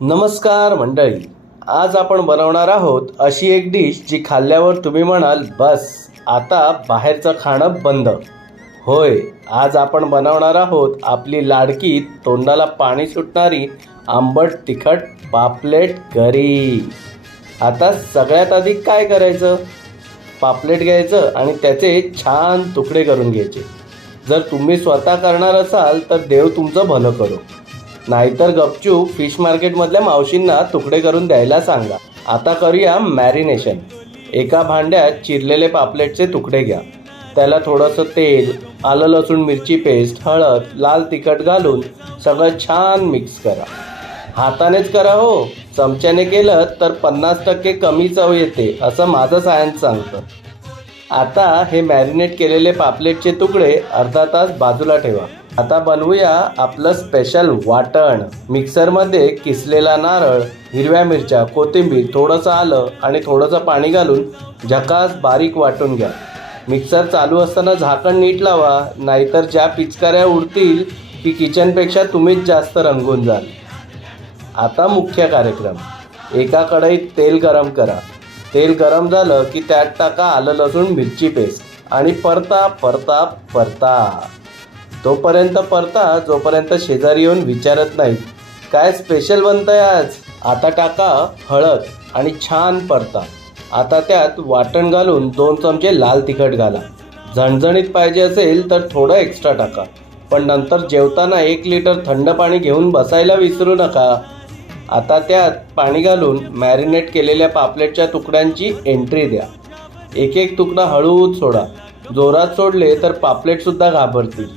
नमस्कार मंडळी, आज आपण बनवणार आहोत अशी एक डिश जी खाल्ल्यावर तुम्ही म्हणाल बस आता बाहेरचं खाणं बंद. होय, आज आपण बनवणार आहोत आपली लाडकी तोंडाला पाणी सुटणारी आंबट तिखट पापलेट करी. आता सगळ्यात आधी काय करायचं, पापलेट घ्यायचं आणि त्याचे छान तुकडे करून घ्यायचे. जर तुम्ही स्वतः करणार असाल तर देव तुमचं भलं करो, नाहीतर गपचूप फिश मार्केटमधल्या मावशींना तुकडे करून द्यायला सांगा. आता करूया मॅरिनेशन. एका भांड्यात चिरलेले पापलेटचे तुकडे घ्या. त्याला थोडंसं तेल, आलं लसूण मिरची पेस्ट, हळद, लाल तिखट घालून सगळं छान मिक्स करा. हातानेच करा हो, चमच्याने केलं तर 50% कमी चव येते असं माझं सायन्स सांगतं. आता हे मॅरिनेट केलेले पापलेटचे तुकडे अर्धा तास बाजूला ठेवा. आता बनवूया आपलं स्पेशल वाटण. मिक्सरमध्ये किसलेला नारळ, हिरव्या मिरच्या, कोथिंबीर, थोडंसं आलं आणि थोडंसं पाणी घालून झकास बारीक वाटून घ्या. मिक्सर चालू असताना झाकण नीट लावा, नाहीतर ज्या पिचकाऱ्या उडतील की किचनपेक्षा तुम्हीच जास्त रंगून जाल. आता मुख्य कार्यक्रम. एका कढईत तेल गरम करा. तेल गरम झालं की त्यात टाका आलं लसूण मिरची पेस्ट आणि परता परता परता. तोपर्यंत परता जोपर्यंत शेजारी येऊन विचारत नाहीत काय स्पेशल बनतंय आज. आता टाका हळद आणि छान परता. आता त्यात वाटण घालून 2 चमचे लाल तिखट घाला. झणझणीत पाहिजे असेल तर थोडं एक्स्ट्रा टाका, पण नंतर जेवताना 1 लिटर थंड पाणी घेऊन बसायला विसरू नका. आता त्यात पाणी घालून मॅरिनेट केलेल्या पापलेटच्या तुकड्यांची एंट्री द्या. एक एक तुकडा हळूच सोडा. जोरात सोडले तर पापलेटसुद्धा घाबरतील.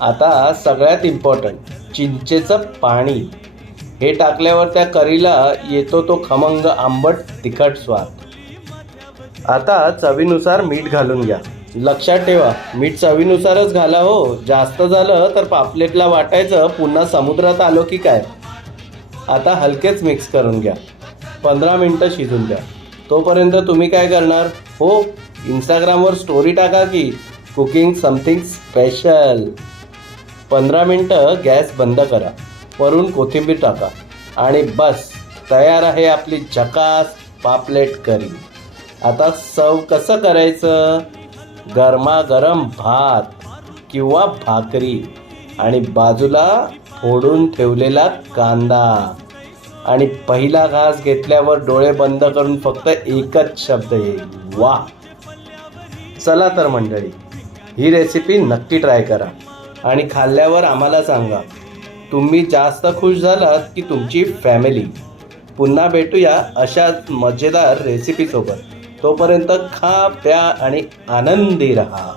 आता सगळ्यात इम्पॉर्टंट, चिंचेचं पाणी. हे टाकल्यावर त्या करीला येतो तो खमंग आंबट तिखट स्वाद. आता चवीनुसार मीठ घालून घ्या. लक्षात ठेवा, मीठ चवीनुसारच घाला हो. जास्त झालं तर पापलेटला वाटायचं पुन्हा समुद्रात आलो की काय. आता हलकेच मिक्स करून घ्या. 15 मिनटं शिजून द्या. तोपर्यंत तुम्ही काय करणार हो, इंस्टाग्रामवर स्टोरी टाका की कुकिंग समथिंग स्पेशल. 15 मिनटं गॅस बंद करा. वरून कोथिंबीर टाका आणि बस तयार आहे आपली झकास पापलेट करी. आता सर्व कसं करायचं, गरमागरम भात किंवा भाकरी आणि बाजूला फोडून ठेवलेला कांदा आणि पहिला घास घेतल्यावर डोळे बंद करून फक्त एकच शब्द येईल, वा. चला तर मंडळी, ही रेसिपी नक्की ट्राय करा आणि खाल्ल्यावर आम्हाला सांगा तुम्ही जास्त खुश झालात की तुमची फॅमिली. पुन्हा भेटूया अशाच मजेदार रेसिपीसोबत. तोपर्यंत खा, प्या आणि आनंदी रहा.